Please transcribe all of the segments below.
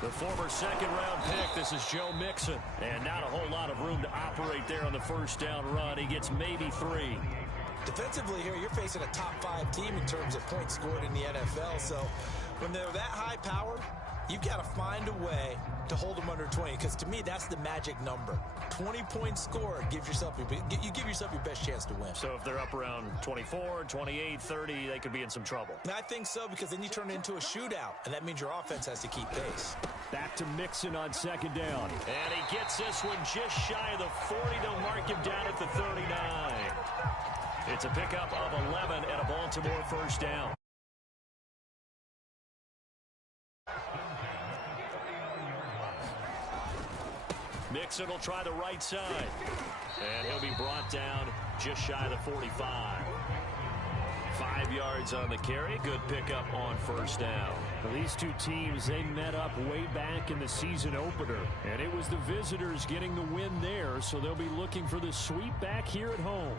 The former second-round pick, this is Joe Mixon. And not a whole lot of room to operate there on the first down run. He gets maybe 3. Defensively here, you're facing a top-5 team in terms of points scored in the NFL. So when they're that high-powered, you've got to find a way to hold them under 20. Because to me, that's the magic number. 20-point score gives yourself you give yourself your best chance to win. So if they're up around 24, 28, 30, they could be in some trouble. And I think so, because then you turn it into a shootout, and that means your offense has to keep pace. Back to Mixon on second down. And he gets this one just shy of the 40. They'll mark him down at the 39. It's a pickup of 11 and a Baltimore first down. Mixon will try the right side. And he'll be brought down just shy of the 45. 5 yards on the carry. Good pickup on first down. Well, these two teams, they met up way back in the season opener. And it was the visitors getting the win there, so they'll be looking for the sweep back here at home.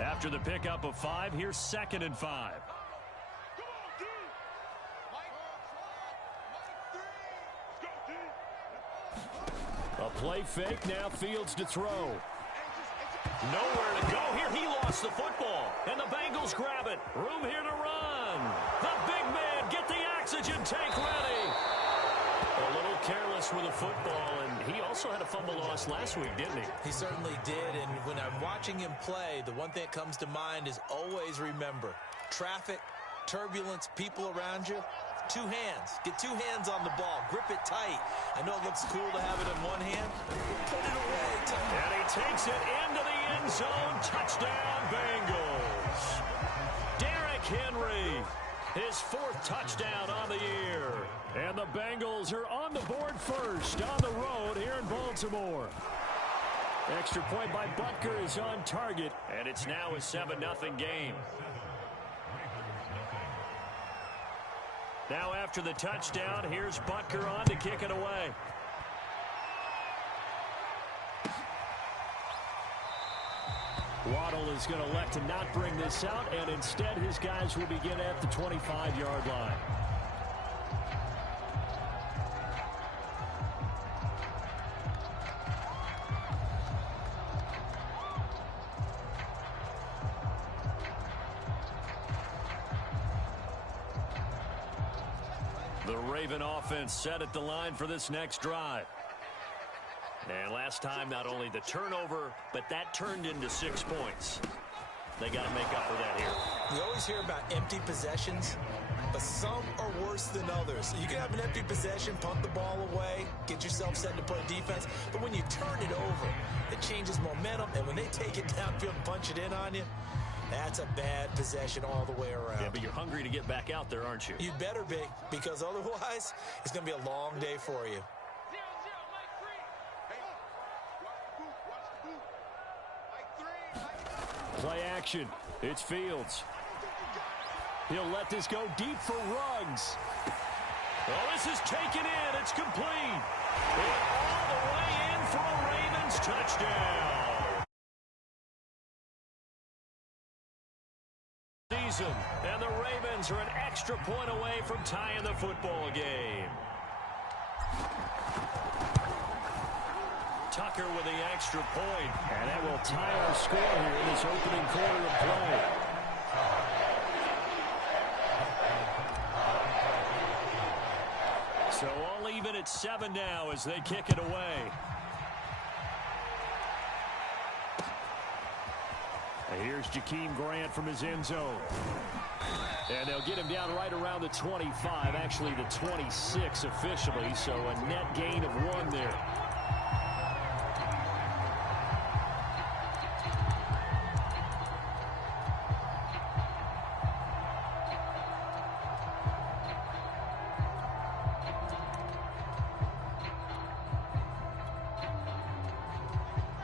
After the pickup of 5, here's 2nd and 5. A play fake, now Fields to throw. Nowhere to go here. He lost the football. And the Bengals grab it. Room here to run. The big man, get the oxygen tank ready. A little careless with the football, and he also had a fumble loss last week, didn't he? He certainly did, and when I'm watching him play, the one thing that comes to mind is always remember, traffic, turbulence, people around you, 2 hands. Get 2 hands on the ball. Grip it tight. I know it looks cool to have it in one hand. Put it away. And he takes it into the end zone. Touchdown, Bengals. Derrick Henry, his 4th touchdown on the year. And the Bengals are on the board first on the road here in Baltimore. Extra point by Butker is on target. And it's now a 7-0 game. Now after the touchdown, here's Butker on to kick it away. Waddle is going to elect to not bring this out, and instead his guys will begin at the 25-yard line. The Raven offense set at the line for this next drive. And last time, not only the turnover, but that turned into 6 points. They got to make up for that here. We always hear about empty possessions, but some are worse than others. You can have an empty possession, punt the ball away, get yourself set to play defense, but when you turn it over, it changes momentum, and when they take it downfield and punch it in on you, that's a bad possession all the way around. Yeah, but you're hungry to get back out there, aren't you? You'd better be, because otherwise, it's going to be a long day for you. Play action. It's Fields. He'll let this go deep for Ruggs. Oh, this is taken in. It's complete. And all the way in for a Ravens touchdown. And the Ravens are an extra point away from tying the football game. Tucker with the extra point. And that will tie our score here in this opening quarter of play. So all even at 7 now as they kick it away. And here's Jakeem Grant from his end zone. And they'll get him down right around the 25, actually the 26 officially, so a net gain of 1 there.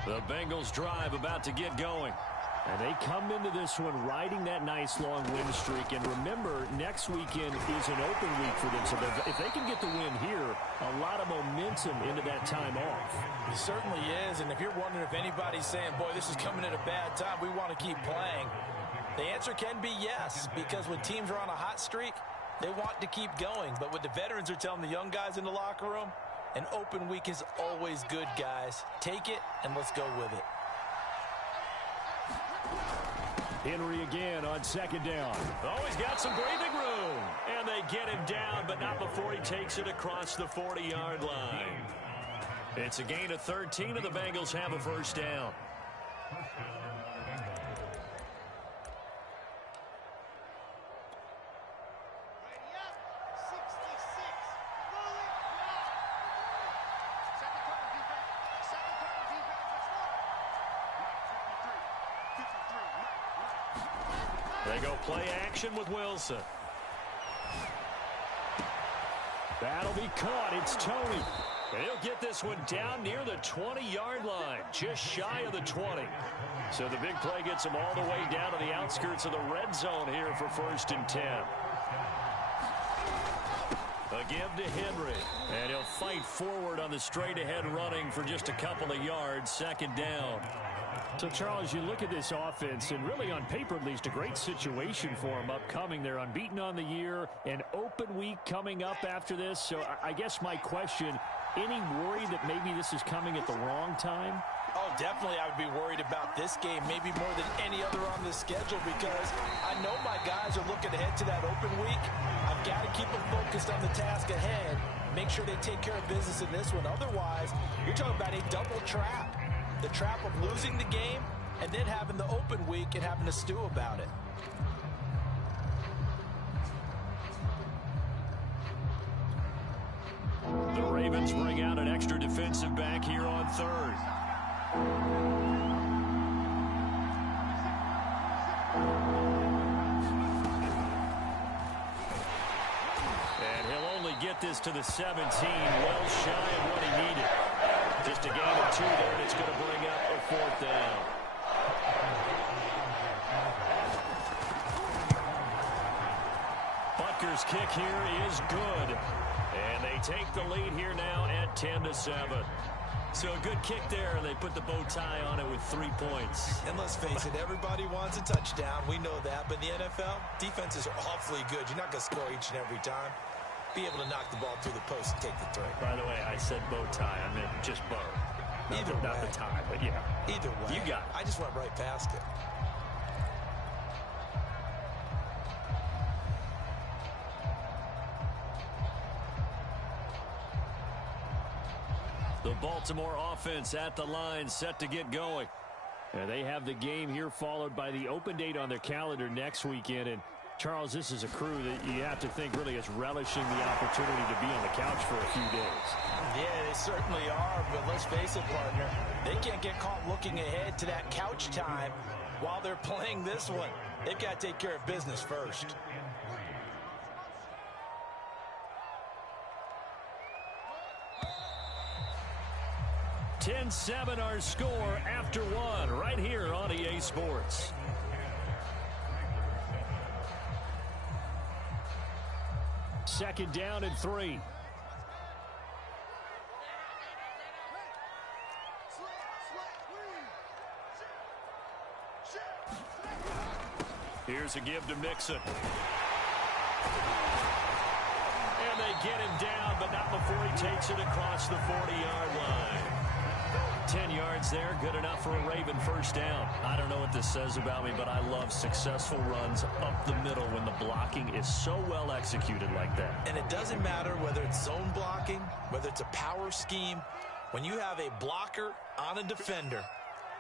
The Bengals drive about to get going. And they come into this one riding that nice long win streak. And remember, next weekend is an open week for them. So if they can get the win here, a lot of momentum into that time off. It certainly is. And if you're wondering if anybody's saying, boy, this is coming at a bad time, we want to keep playing, the answer can be yes. Because when teams are on a hot streak, They want to keep going, but what the veterans are telling the young guys in the locker room, an open week is always good, guys. Take it, and let's go with it. Henry again on second down. Oh, he's got some breathing room. And they get him down, but not before he takes it across the 40-yard line. It's a gain of 13, and the Bengals have a first down. They go play action with Wilson. That'll be caught. It's Tony. He'll get this one down near the 20-yard line, just shy of the 20. So the big play gets him all the way down to the outskirts of the red zone here for 1st and 10. A give to Henry, and he'll fight forward on the straight-ahead running for just a couple of yards, 2nd down. So, Charles, you look at this offense, and really on paper at least, a great situation for them upcoming. They're unbeaten on the year, an open week coming up after this. So I guess my question, any worry that maybe this is coming at the wrong time? Oh, definitely I would be worried about this game, maybe more than any other on the schedule, because I know my guys are looking ahead to that open week. I've got to keep them focused on the task ahead, make sure they take care of business in this one. Otherwise, you're talking about a double trap. The trap of losing the game and then having the open week and having to stew about it. The Ravens bring out an extra defensive back here on 3rd. And he'll only get this to the 17, well shy of what he needed. Just a gain of 2 there, and it's going to bring up a 4th down. Butker's kick here is good. And they take the lead here now at 10-7. So a good kick there, and they put the bow tie on it with 3 points. And let's face it, everybody wants a touchdown. We know that. But in the NFL, defenses are awfully good. You're not going to score each and every time. Be able to knock the ball through the post and take the 3. By the way, I said bow tie. I meant just bow. Not the tie, but yeah. Either way. You got it. I just went right past it. The Baltimore offense at the line, set to get going. And they have the game here followed by the open date on their calendar next weekend. And Charles, this is a crew that you have to think really is relishing the opportunity to be on the couch for a few days. Yeah, they certainly are, but let's face it, partner, they can't get caught looking ahead to that couch time while they're playing this one. They've got to take care of business first. (10-7) our score after 1 right here on EA Sports. Second down and 3. Here's a give to Mixon. And they get him down, but not before he takes it across the 40-yard line. 10 yards there, good enough for a Raven first down. I don't know what this says about me, but I love successful runs up the middle when the blocking is so well executed like that. And it doesn't matter whether it's zone blocking, whether it's a power scheme. When you have a blocker on a defender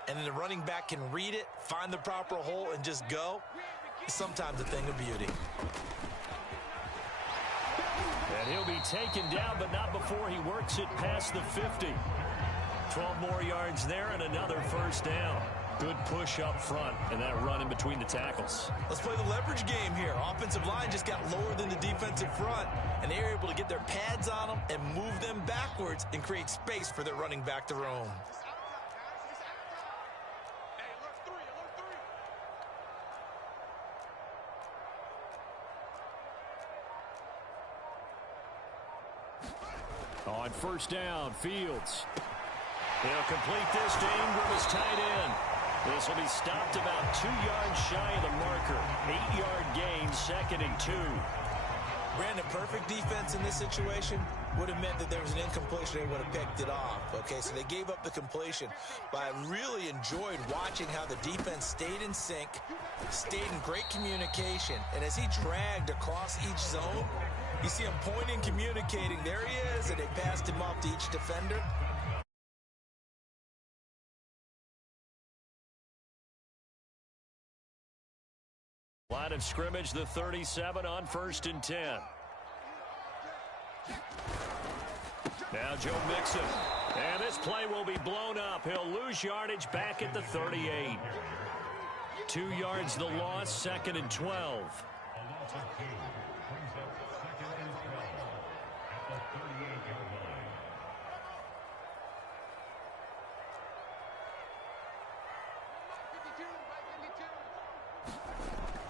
and then the running back can read it, find the proper hole, and just go, it's sometimes a thing of beauty. And he'll be taken down, but not before he works it past the 50. 12 more yards there and another first down. Good push up front and that run in between the tackles. Let's play the leverage game here. Offensive line just got lower than the defensive front, and they were able to get their pads on them and move them backwards and create space for their running back to roam. On first down, Fields. He'll complete this to Ingram as tight end. This will be stopped about 2 yards shy of the marker. 8-yard gain, 2nd and 2. Brandon, perfect defense in this situation would have meant that there was an incompletion. They would have picked it off. Okay, so they gave up the completion. But I really enjoyed watching how the defense stayed in sync, stayed in great communication. And as he dragged across each zone, you see him pointing, communicating. There he is, and they passed him off to each defender. Line of scrimmage, the 37 on 1st and 10. Now Joe Mixon. And this play will be blown up. He'll lose yardage back at the 38. 2 yards the loss, 2nd and 12.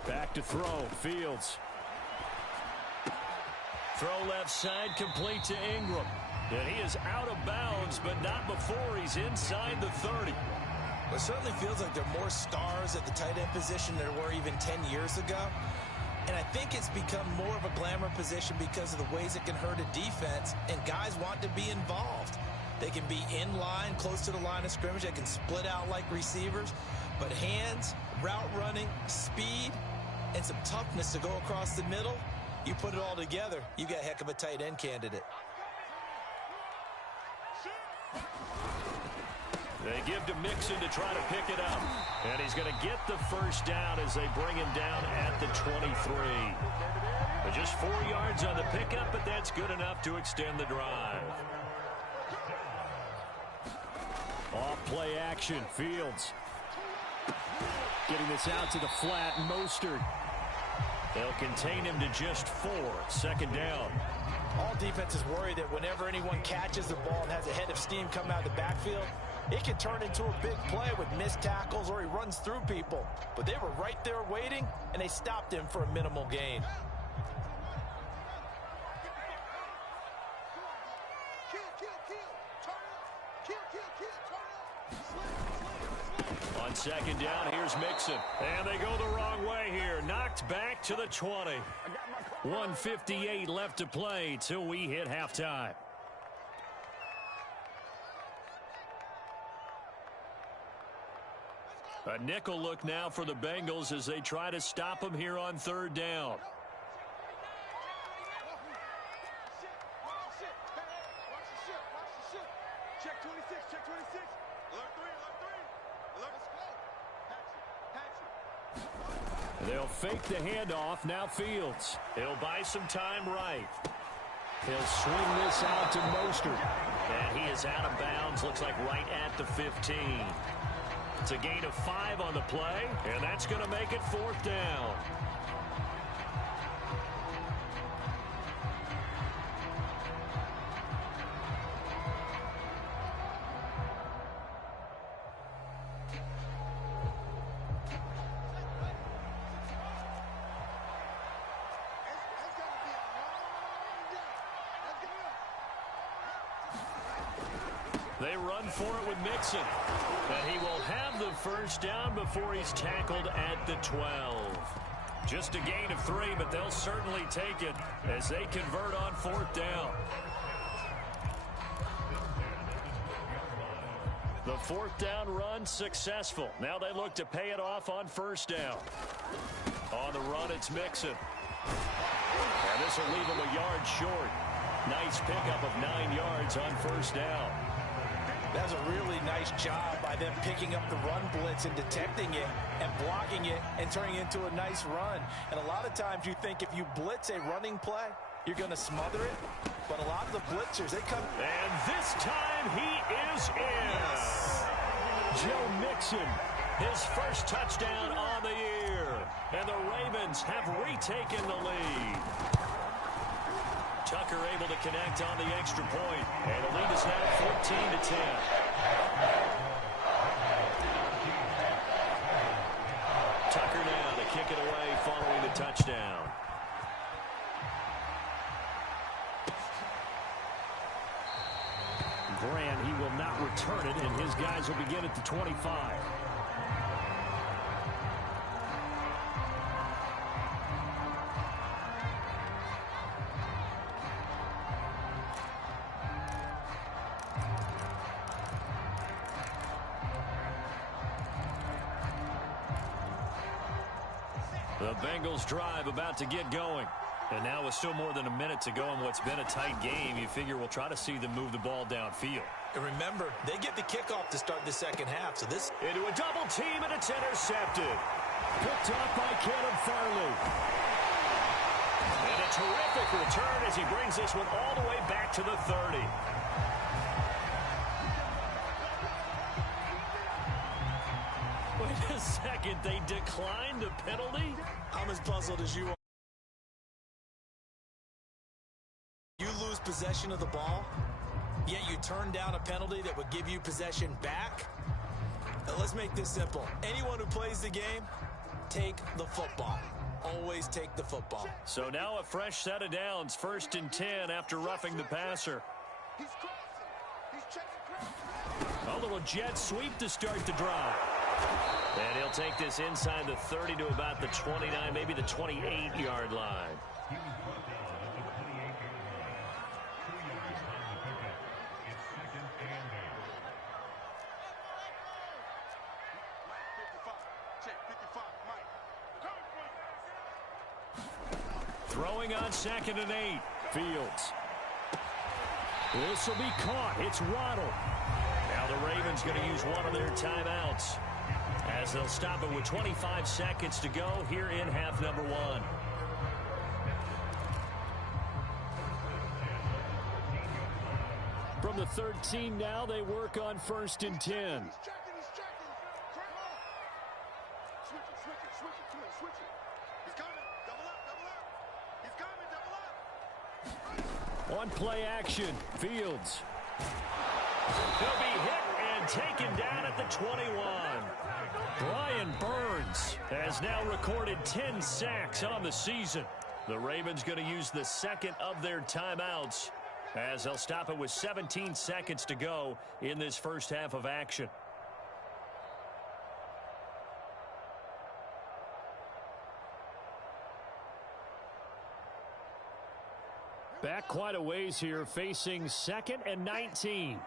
Back to throw, Fields. Throw left side, complete to Ingram. And he is out of bounds, but not before he's inside the 30. Well, it certainly feels like there are more stars at the tight end position than there were even 10 years ago. And I think it's become more of a glamour position because of the ways it can hurt a defense, and guys want to be involved. They can be in line, close to the line of scrimmage. They can split out like receivers. But hands, route running, speed, and some toughness to go across the middle, you put it all together, you got a heck of a tight end candidate. They give to Mixon to try to pick it up. And he's going to get the first down as they bring him down at the 23. But just 4 yards on the pickup, but that's good enough to extend the drive. Off play action, Fields. Getting this out to the flat, Mostert. They'll contain him to just 4, 2nd down. All defenses worry that whenever anyone catches the ball and has a head of steam come out of the backfield, it can turn into a big play with missed tackles or he runs through people. But they were right there waiting, and they stopped him for a minimal gain. On 2nd down, here's Mixon. And they go the wrong way here. Knocked back to the 20. 1:58 left to play till we hit halftime. A nickel look now for the Bengals as they try to stop them here on 3rd down. Check 26, check 26. Alert 3, alert 3. They'll fake the handoff. Now Fields. He'll buy some time right. He'll swing this out to Mostert. And he is out of bounds. Looks like right at the 15. It's a gain of 5 on the play, and that's going to make it 4th down. They run for it with Mixon. And he will have the first down before he's tackled at the 12. Just a gain of 3, but they'll certainly take it as they convert on 4th down. The 4th down run successful. Now they look to pay it off on 1st down. On the run, it's Mixon. And this will leave him a yard short. Nice pickup of 9 yards on 1st down. That was a really nice job by them picking up the run blitz and detecting it and blocking it and turning it into a nice run. And a lot of times you think if you blitz a running play, you're going to smother it. But a lot of the blitzers, they come. And this time he is in. Yes. Joe Mixon, his first touchdown on the year. And the Ravens have retaken the lead. Tucker able to connect on the extra point. And the lead is now 14-10. Tucker now to kick it away following the touchdown. Grant, he will not return it, and his guys will begin at the 25. The Bengals drive about to get going. And now with still more than a minute to go in what's been a tight game, you figure we'll try to see them move the ball downfield. And remember, they get the kickoff to start the second half. So this into a double team, and it's intercepted. Picked off by Caleb Farley. And a terrific return as he brings this one all the way back to the 30. Wait a second, they declined a penalty? I'm as puzzled as you are. You lose possession of the ball, yet you turn down a penalty that would give you possession back? Now, let's make this simple. Anyone who plays the game, take the football. Always take the football. So now a fresh set of downs, 1st and 10 after roughing the passer. He's crossing. He's checking crossing. A little jet sweep to start the drive. And he'll take this inside the 30 to about the 29, maybe the 28-yard line. Throwing on 2nd and 8. Fields. This will be caught. It's Waddle. Now the Ravens going to use one of their timeouts as they'll stop it with 25 seconds to go here in half number 1. From the 13 now, they work on 1st and 10. He's checking. Switch it. Come on, switch it. He's coming. Double up. He's coming, double up. On play action, Fields. He'll be hit and taken down at the 21. Brian Burns has now recorded 10 sacks on the season. The Ravens going to use the second of their timeouts as they'll stop it with 17 seconds to go in this first half of action. Back quite a ways here, facing 2nd and 19.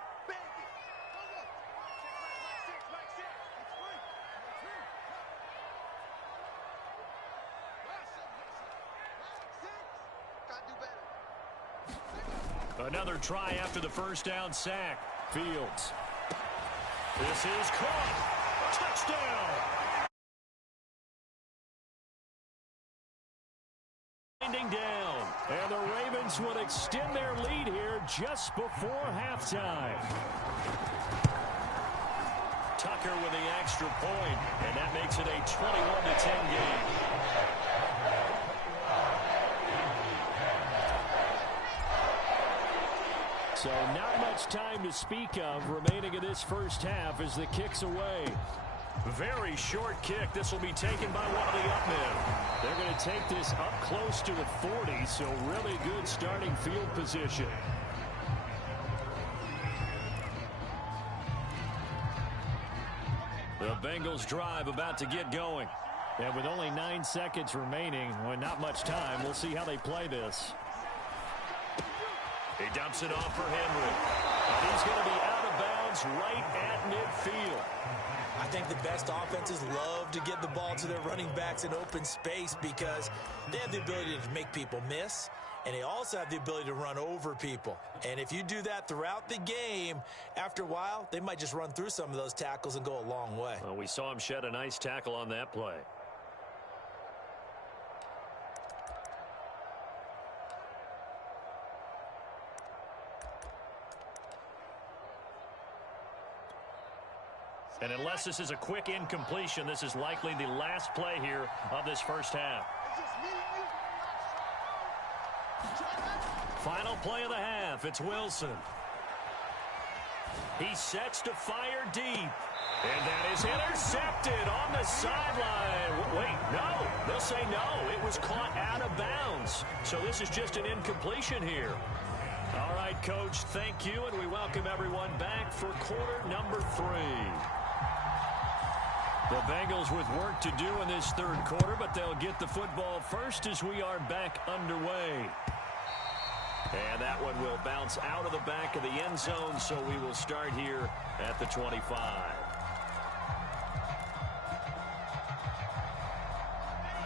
Another try after the first down sack. Fields. This is caught. Touchdown. Winding down. And the Ravens would extend their lead here just before halftime. Tucker with the extra point, and that makes it a 21-10 game. So not much time to speak of remaining in this first half as the kick's away. Very short kick. This will be taken by one of the up men. They're going to take this up close to the 40, so really good starting field position. The Bengals drive about to get going. And with only 9 seconds remaining, well, not much time, we'll see how they play this. He dumps it off for Henry. And he's going to be out of bounds right at midfield. I think the best offenses love to get the ball to their running backs in open space because they have the ability to make people miss, and they also have the ability to run over people. And if you do that throughout the game, after a while, they might just run through some of those tackles and go a long way. Well, we saw him shed a nice tackle on that play. And unless this is a quick incompletion, this is likely the last play here of this first half. Final play of the half. It's Wilson. He sets to fire deep. And that is intercepted on the sideline. Wait, no. They'll say no. It was caught out of bounds. So this is just an incompletion here. All right, Coach, thank you, and we welcome everyone back for quarter number 3. The Bengals with work to do in this third quarter, but they'll get the football first as we are back underway. And that one will bounce out of the back of the end zone, so we will start here at the 25.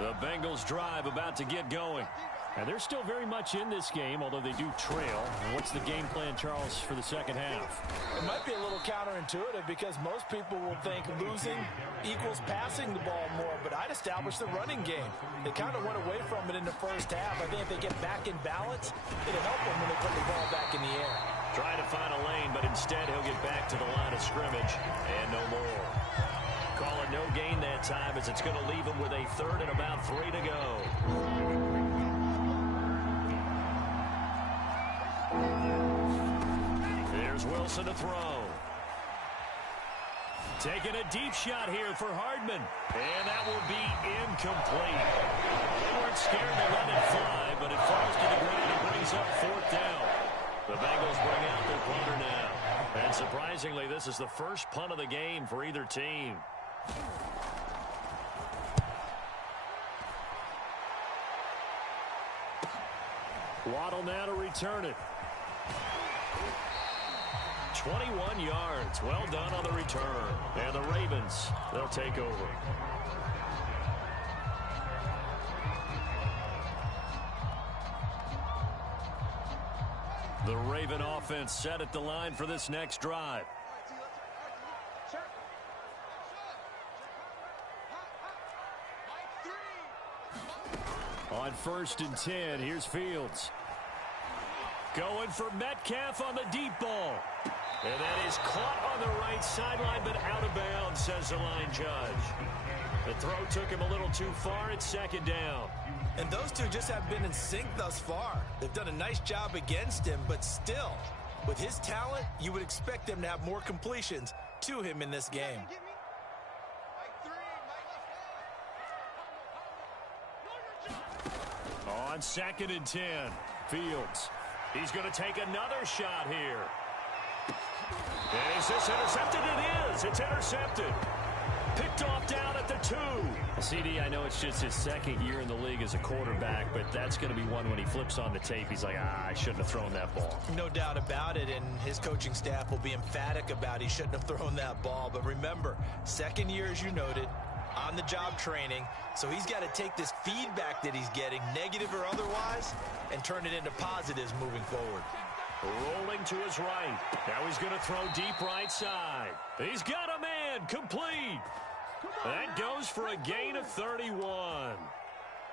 The Bengals drive about to get going. And they're still very much in this game, although they do trail. And what's the game plan, Charles, for the second half? It might be a little counterintuitive because most people will think losing equals passing the ball more, but I'd establish the running game. They kind of went away from it in the first half. I think if they get back in balance, it'll help them when they put the ball back in the air. Trying to find a lane, but instead he'll get back to the line of scrimmage and no more. Call it no gain that time as it's going to leave him with a third and about 3 to go. Here's Wilson to throw. Taking a deep shot here for Hardman. And that will be incomplete. They weren't scared to let it fly, but it falls to the ground and brings up 4th down. The Bengals bring out their punter now. And surprisingly, this is the first punt of the game for either team. Waddle now to return it. 21 yards. Well done on the return. And the Ravens, they'll take over. The Raven offense set at the line for this next drive. On 1st and 10, here's Fields. Going for Metcalf on the deep ball. And that is caught on the right sideline, but out of bounds, says the line judge. The throw took him a little too far. It's 2nd down. And those two just have been in sync thus far. They've done a nice job against him, but still, with his talent, you would expect them to have more completions to him in this game. On 2nd and 10, Fields. He's going to take another shot here. Is this intercepted? It is. It's intercepted. Picked off down at the 2. CD, I know it's just his 2nd year in the league as a quarterback, but that's going to be one when he flips on the tape. He's like, I shouldn't have thrown that ball. No doubt about it, and his coaching staff will be emphatic about he shouldn't have thrown that ball. But remember, 2nd year, as you noted, on-the-job training, so he's got to take this feedback that he's getting, negative or otherwise, and turn it into positives moving forward. Rolling to his right. Now he's going to throw deep right side. He's got a man. Complete. That goes for a gain of 31.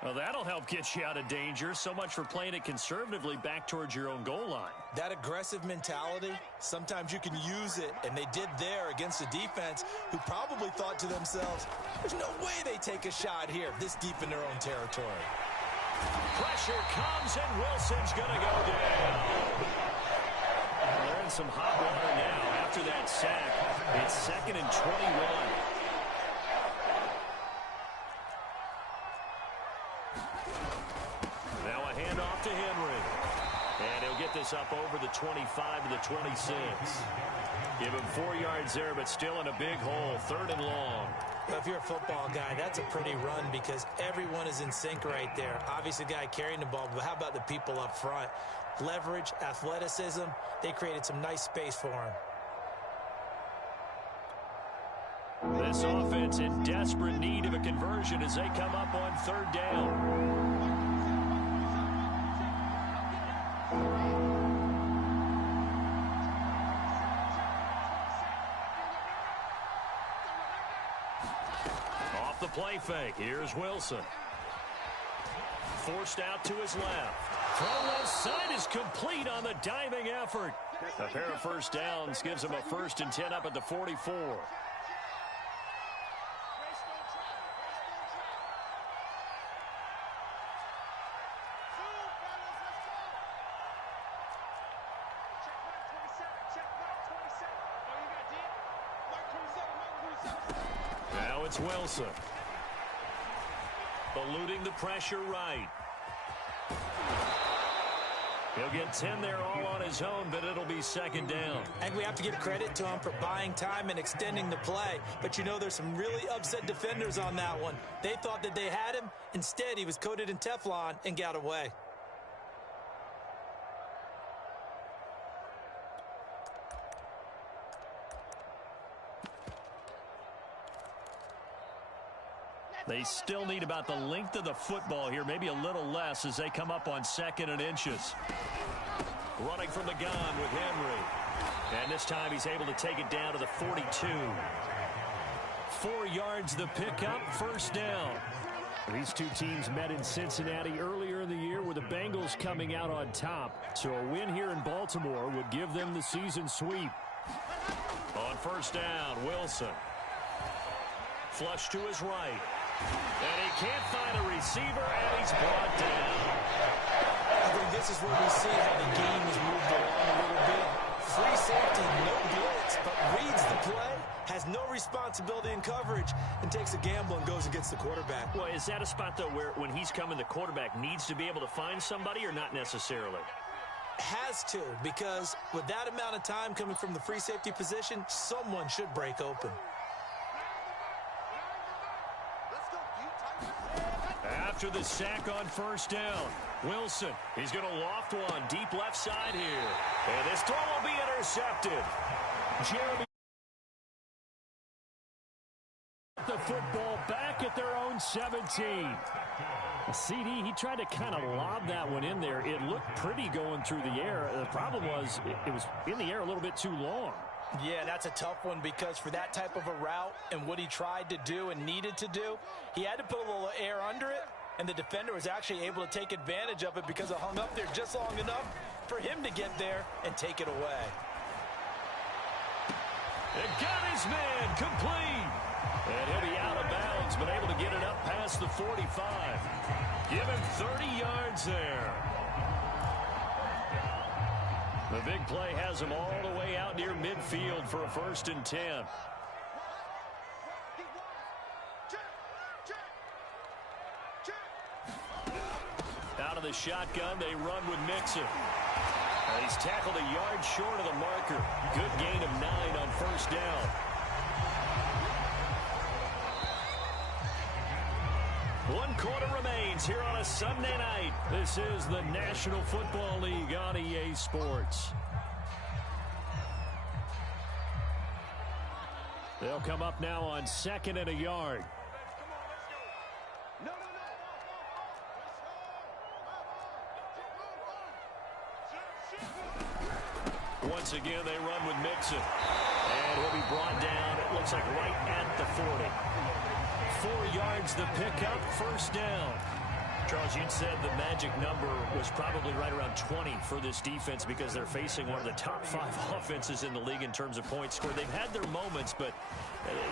Well, that'll help get you out of danger. So much for playing it conservatively back towards your own goal line. That aggressive mentality, sometimes you can use it, and they did there against a defense who probably thought to themselves, there's no way they take a shot here this deep in their own territory. Pressure comes, and Wilson's going to go down. They're in some hot water now after that sack. It's 2nd and 21. Now a handoff to Henry. And he'll get this up over the 25 to the 26. Give him 4 yards there, but still in a big hole. 3rd and long. Well, if you're a football guy, that's a pretty run because everyone is in sync right there. Obviously, the guy carrying the ball, but how about the people up front? Leverage, athleticism, they created some nice space for him. This offense in desperate need of a conversion as they come up on 3rd down. Off the play fake. Here's Wilson. Forced out to his left. Throw left side is complete on the diving effort. A pair of 1st downs gives him a 1st and 10 up at the 44. Now it's Wilson. Eluding the pressure right. He'll get 10 there all on his own, but it'll be 2nd down. I think we have to give credit to him for buying time and extending the play. But you know there's some really upset defenders on that one. They thought that they had him. Instead, he was coated in Teflon and got away. They still need about the length of the football here, maybe a little less as they come up on 2nd and inches. Running from the gun with Henry. And this time he's able to take it down to the 42. 4 yards the pickup, 1st down. These two teams met in Cincinnati earlier in the year with the Bengals coming out on top. So a win here in Baltimore would give them the season sweep. On 1st down, Wilson. Flush to his right. And he can't find a receiver, and he's brought down. I think this is where we see how the game has moved along a little bit. Free safety, no blitz, but reads the play, has no responsibility in coverage, and takes a gamble and goes and gets the quarterback. Well, is that a spot, though, where when he's coming, the quarterback needs to be able to find somebody or not necessarily? Has to, because with that amount of time coming from the free safety position, someone should break open. After the sack on 1st down, Wilson, he's going to loft one deep left side here. And this throw will be intercepted. Jeremy, the football back at their own 17. CD, he tried to kind of lob that one in there. It looked pretty going through the air. The problem was it was in the air a little bit too long. Yeah, that's a tough one because for that type of a route and what he tried to do and needed to do, he had to put a little air under it, and the defender was actually able to take advantage of it because it hung up there just long enough for him to get there and take it away. It got his man complete. And he'll be out of bounds, but able to get it up past the 45. Give him 30 yards there. The big play has him all the way out near midfield for a 1st and 10. Out of the shotgun, they run with Mixon. He's tackled a yard short of the marker. Good gain of 9 on 1st down. 1 quarter remains here on a Sunday night. This is the National Football League on EA Sports. They'll come up now on 2nd and a yard. Once again, they run with Mixon. And he'll be brought down, it looks like right at the 40. 4 yards the pickup, 1st down. Charles, you'd said the magic number was probably right around 20 for this defense because they're facing one of the top 5 offenses in the league in terms of points scored. They've had their moments, but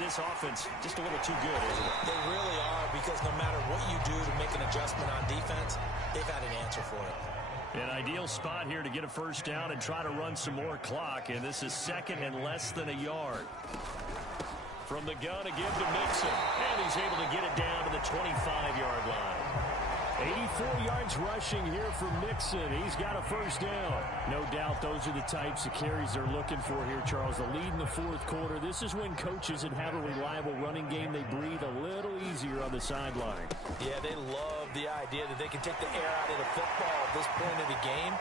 this offense just a little too good, isn't it? They really are, because no matter what you do to make an adjustment on defense, they've had an answer for it. An ideal spot here to get a 1st down and try to run some more clock, and this is 2nd and less than a yard. From the gun again to Mixon, and he's able to get it down to the 25-yard line. 84 yards rushing here for Mixon. He's got a 1st down. No doubt those are the types of carries they're looking for here, Charles. The lead in the 4th quarter. This is when coaches that have a reliable running game, they breathe a little easier on the sideline. Yeah, they love the idea that they can take the air out of the football at this point of the game.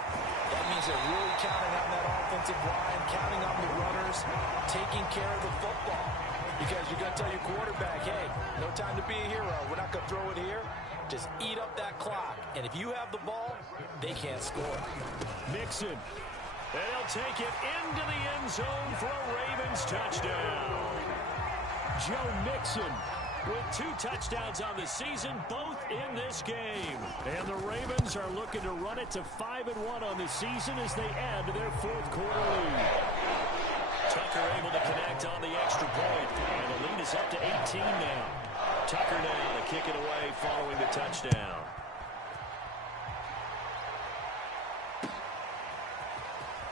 That means they're really counting on that offensive line, counting on the runners, taking care of the football. Because you're going to tell your quarterback, hey, no time to be a hero. We're not going to throw it here. Just eat up that clock. And if you have the ball, they can't score. Mixon. And he'll take it into the end zone for a Ravens touchdown. Joe Mixon with 2 touchdowns on the season, both in this game. And the Ravens are looking to run it to 5-1 on the season as they add to their 4th quarter lead. Tucker able to connect on the extra point. And the lead is up to 18 now. Tucker now to kick it away following the touchdown.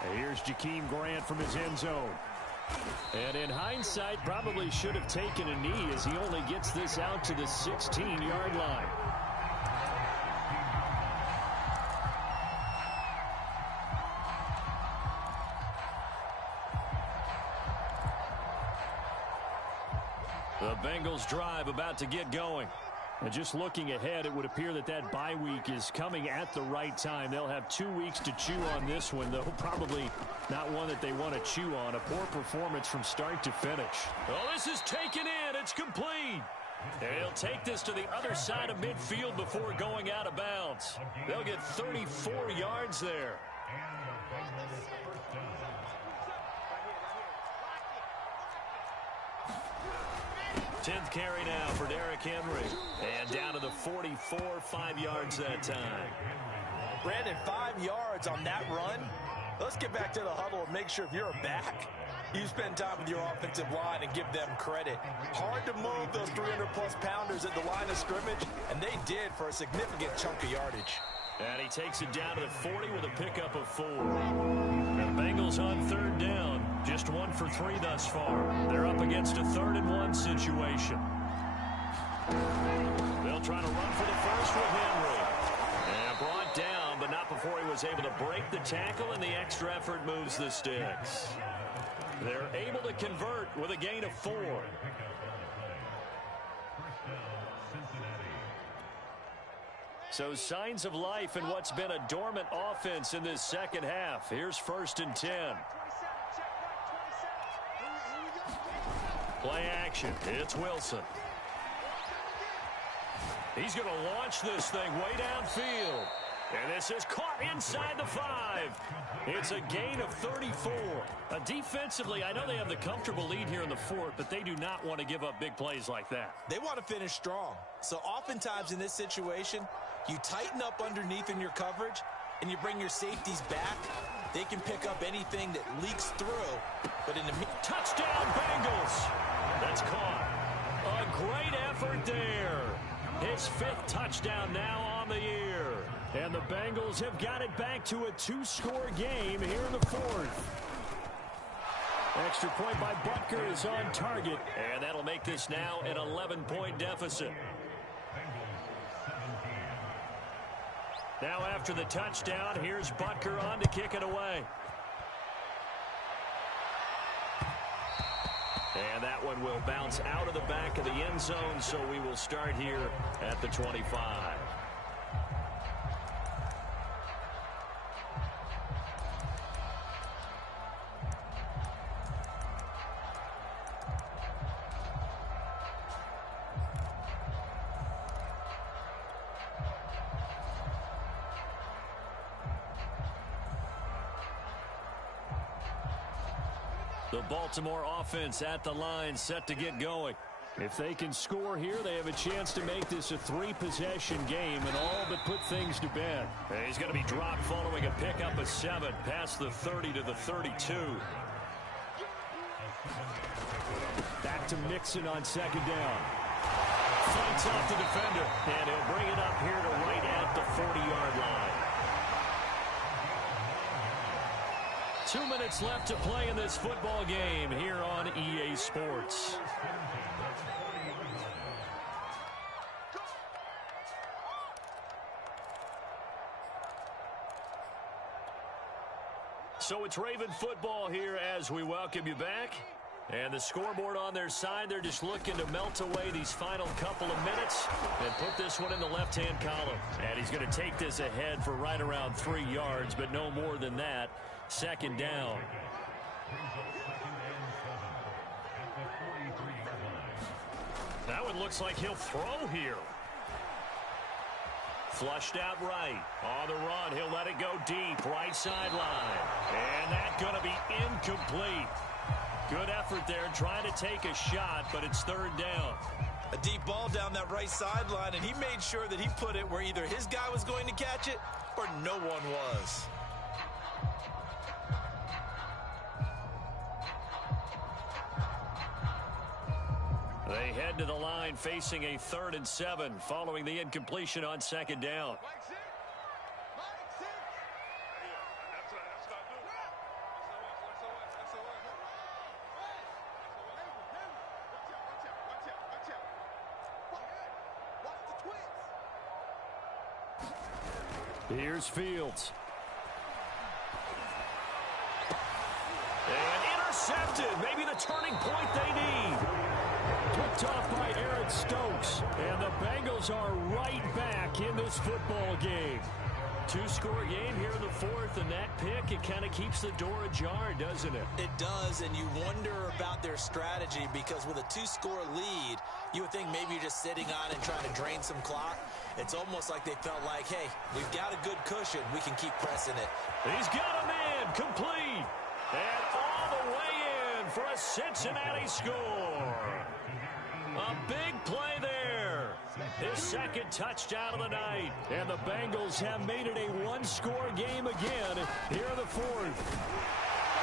And here's Jakeem Grant from his end zone. And in hindsight, probably should have taken a knee as he only gets this out to the 16-yard line. The Bengals drive about to get going. And just looking ahead, it would appear that that bye week is coming at the right time. They'll have 2 weeks to chew on this one, though probably not one that they want to chew on. A poor performance from start to finish. Oh, this is taken in. It's complete. And he'll take this to the other side of midfield before going out of bounds. They'll get 34 yards there. 10th carry now for Derrick Henry. And down to the 44, 5 yards that time. Brandon, 5 yards on that run. Let's get back to the huddle and make sure if you're a back, you spend time with your offensive line and give them credit. Hard to move those 300-plus pounders at the line of scrimmage, and they did for a significant chunk of yardage. And he takes it down to the 40 with a pickup of 4. And Bengals on 3rd down. Just 1 for 3 thus far. They're up against a 3rd and 1 situation. They'll try to run for the first with Henry. And brought down, but not before he was able to break the tackle, and the extra effort moves the sticks. They're able to convert with a gain of 4. So signs of life in what's been a dormant offense in this second half. Here's 1st and 10. Play action. It's Wilson. He's going to launch this thing way downfield. And this is caught inside the 5. It's a gain of 34. Defensively, I know they have the comfortable lead here in the 4th, but they do not want to give up big plays like that. They want to finish strong. So oftentimes in this situation, you tighten up underneath in your coverage, and you bring your safeties back. They can pick up anything that leaks through. But in the touchdown, Bengals. That's caught. A great effort there. His 5th touchdown now on the year. And the Bengals have got it back to a 2-score game here in the 4th. Extra point by Butker is on target. And that'll make this now an 11-point deficit. Now after the touchdown, here's Butker on to kick it away. And that one will bounce out of the back of the end zone, so we will start here at the 25. The Baltimore offense at the line, set to get going. If they can score here, they have a chance to make this a 3-possession game and all but put things to bed. And he's going to be dropped following a pickup of 7 past the 30 to the 32. Back to Mixon on 2nd down. Fights off the defender, and he'll bring it up here to right at the 40-yard line. 2 minutes left to play in this football game here on EA Sports. So it's Raven football here as we welcome you back. And the scoreboard on their side, they're just looking to melt away these final couple of minutes and put this one in the left-hand column. And he's going to take this ahead for right around 3 yards, but no more than that. 2nd down. That one looks like he'll throw here. Flushed out right. On the run, he'll let it go deep. Right sideline. And that's going to be incomplete. Good effort there, trying to take a shot, but it's 3rd down. A deep ball down that right sideline, and he made sure that he put it where either his guy was going to catch it or no one was. They head to the line facing a 3rd and 7 following the incompletion on 2nd down. Here's Fields. And intercepted. Maybe the turning point they need. Picked off by Aaron Stokes. And the Bengals are right back in this football game. Two-score game here in the fourth, and that pick, it kind of keeps the door ajar, doesn't it? It does, and you wonder about their strategy because with a two-score lead, you would think maybe you're just sitting on it and trying to drain some clock. It's almost like they felt like, hey, we've got a good cushion. We can keep pressing it. He's got him in, complete, and all the way in for a Cincinnati score. A big play there. His second touchdown of the night. And the Bengals have made it a one-score game again here in the fourth.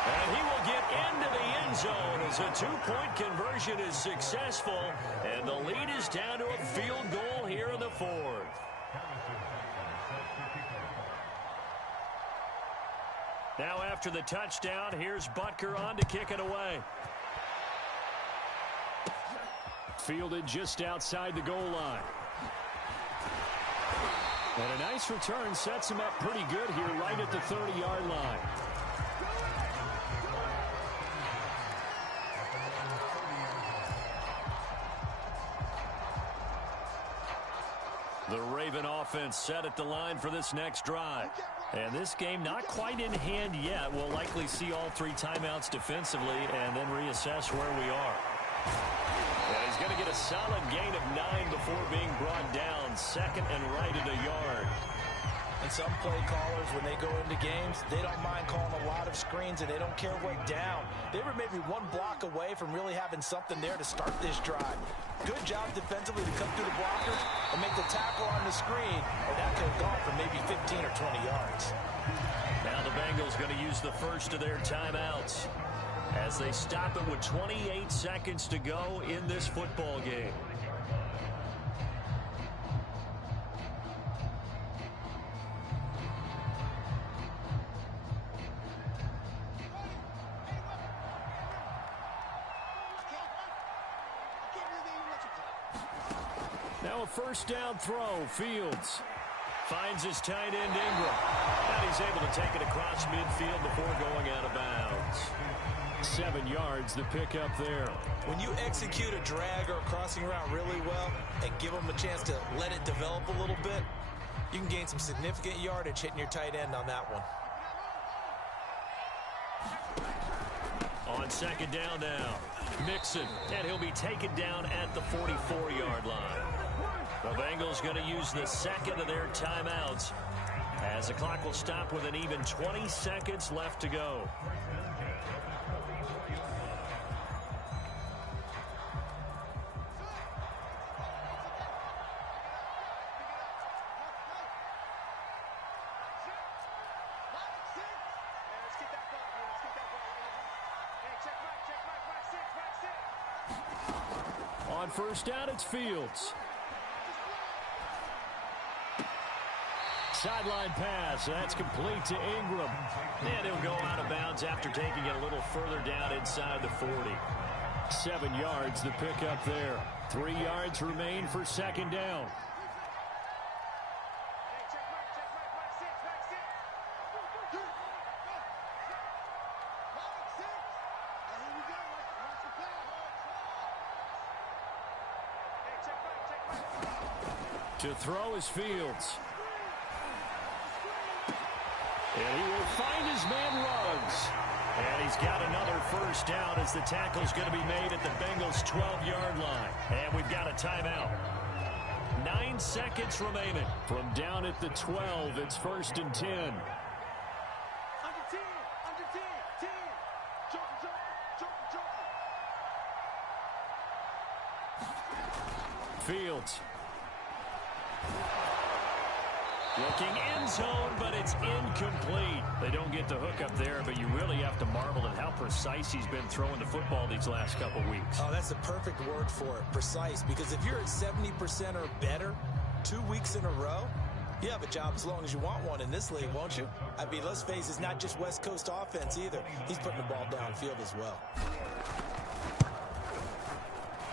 And he will get into the end zone as a two-point conversion is successful. And the lead is down to a field goal here in the fourth. Now after the touchdown, here's Butker on to kick it away. Fielded just outside the goal line. And a nice return sets him up pretty good here right at the 30-yard line. The Raven offense set at the line for this next drive. And this game not quite in hand yet. We'll likely see all three timeouts defensively and then reassess where we are. And he's going to get a solid gain of 9 before being brought down. Second and right at a yard. And some play callers, when they go into games, they don't mind calling a lot of screens, and they don't care what down. They were maybe one block away from really having something there to start this drive. Good job defensively to cut through the blockers and make the tackle on the screen, and that could have gone for maybe 15 or 20 yards. Now the Bengals going to use the first of their timeouts as they stop it with 28 seconds to go in this football game. Now a first down throw. Fields finds his tight end Ingram. And he's able to take it across midfield before going out of bounds. 7 yards, the pickup there. When you execute a drag or a crossing route really well and give them a chance to let it develop a little bit, you can gain some significant yardage hitting your tight end on that one. On second down now, Mixon, and he'll be taken down at the 44-yard line. The Bengals going to use the second of their timeouts as the clock will stop with an even 20 seconds left to go. On first down, it's Fields. Sideline pass. That's complete to Ingram. And he'll go out of bounds after taking it a little further down inside the 40. 7 yards, the pickup there. 3 yards remain for second down. To throw is Fields. And he will find his man Ruggs. And he's got another first down as the tackle's going to be made at the Bengals' 12-yard line. And we've got a timeout. 9 seconds remaining. From down at the 12, it's first and 10. Under 10, under 10, 10. Joker. Fields. Looking end zone, but it's incomplete. They don't get the hook up there, but you really have to marvel at how precise he's been throwing the football these last couple weeks. Oh, that's a perfect word for it, precise, because if you're at 70% or better 2 weeks in a row, you have a job as long as you want one in this league, won't you? I mean, let's face it, it's not just West Coast offense either. He's putting the ball downfield as well.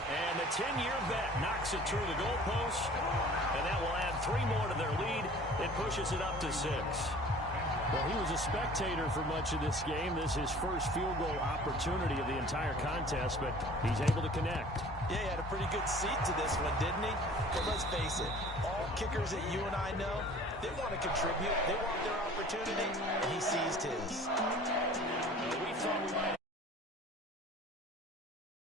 And the 10-year vet knocks it through the goalpost, and that will add 3 more to their lead. It pushes it up to 6. Well, he was a spectator for much of this game. This is his first field goal opportunity of the entire contest, but he's able to connect. Yeah, he had a pretty good seat to this one, didn't he? But let's face it, all kickers that you and I know, They want to contribute. They want their opportunity, and he seized his.